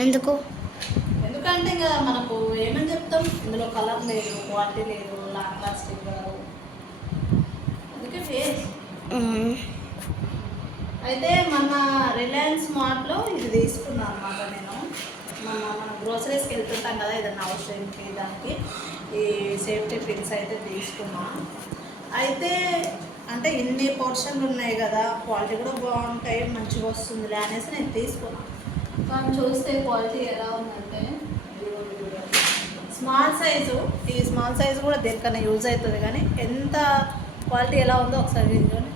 ఎందుకు? ఎందుకంటే ఇంకా మనకు ఏమని చెప్తాం, ఇందులో కలర్ లేదు, క్వాలిటీ లేదు, లాంగ్ లాస్టింగ్ కాదు, అందుకే ఫేస్. అయితే మన రిలయన్స్ మార్ట్లో ఇది తీసుకున్నాను అనమాట నేను. మన గ్రోసరీస్కి వెళ్తుంటాం కదా, ఏదైనా అవసరంకి దానికి ఈ సేఫ్టీ పిన్స్ అయితే తీసుకున్నా. అయితే అంటే ఇన్ని పోర్షన్లు ఉన్నాయి కదా, క్వాలిటీ కూడా బాగుంటాయి, మంచిగా వస్తుందిలే అనేసి నేను తీసుకున్నాను. కానీ చూస్తే క్వాలిటీ ఎలా ఉందంటే, స్మాల్ సైజు, ఈ స్మాల్ సైజు కూడా దేనికన్నా యూజ్ అవుతుంది, కానీ ఎంత క్వాలిటీ ఎలా ఉందో ఒకసారి చూడండి.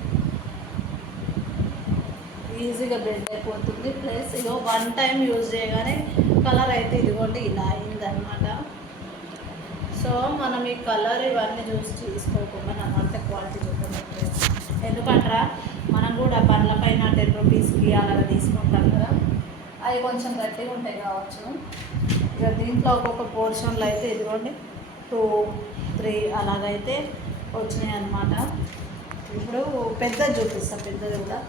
ఈజీగా బెండ్ అయిపోతుంది, ప్లస్ ఇగో 1 టైం యూజ్ చేయగానే కలర్ అయితే ఇదిగోండి ఇలా అయిందనమాట. సో మనం ఈ కలర్ ఇవన్నీ చూసి తీసుకోకుండా నాకంటే క్వాలిటీ చూడలేదు. ఎందుకంటారా, మనం కూడా బండ్ల పైన 10 రూపీస్కి అలాగ తీసుకుంటాం కదా, అవి కొంచెం గట్టిగా ఉంటాయి కావచ్చు. ఇక దీంట్లో ఒక్కొక్క పోర్షన్లో అయితే ఇదిగోండి 2, 3 అలాగైతే వచ్చినాయి అన్నమాట. ఇప్పుడు పెద్దది చూపిస్తాను, పెద్దది కూడా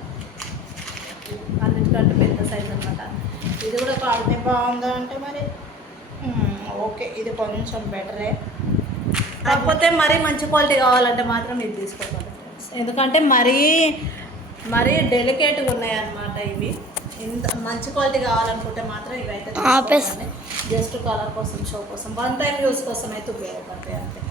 అన్నిటికంటే పెద్ద సైజ్ అనమాట. ఇది కూడా క్వాలిటీ బాగుందా అంటే మరి ఓకే, ఇది కొంచెం బెటరే. కాకపోతే మరీ మంచి క్వాలిటీ కావాలంటే మాత్రం ఇది తీసుకోవాలి, ఎందుకంటే మరీ డెలికేట్గా ఉన్నాయన్నమాట ఇవి. ఇంత మంచి క్వాలిటీ కావాలనుకుంటే మాత్రం ఇవైతే జస్ట్ కలర్ కోసం, షో కోసం, 1 టైం యూస్ కోసం అయితే ఉపయోగపడతాయి అంతే.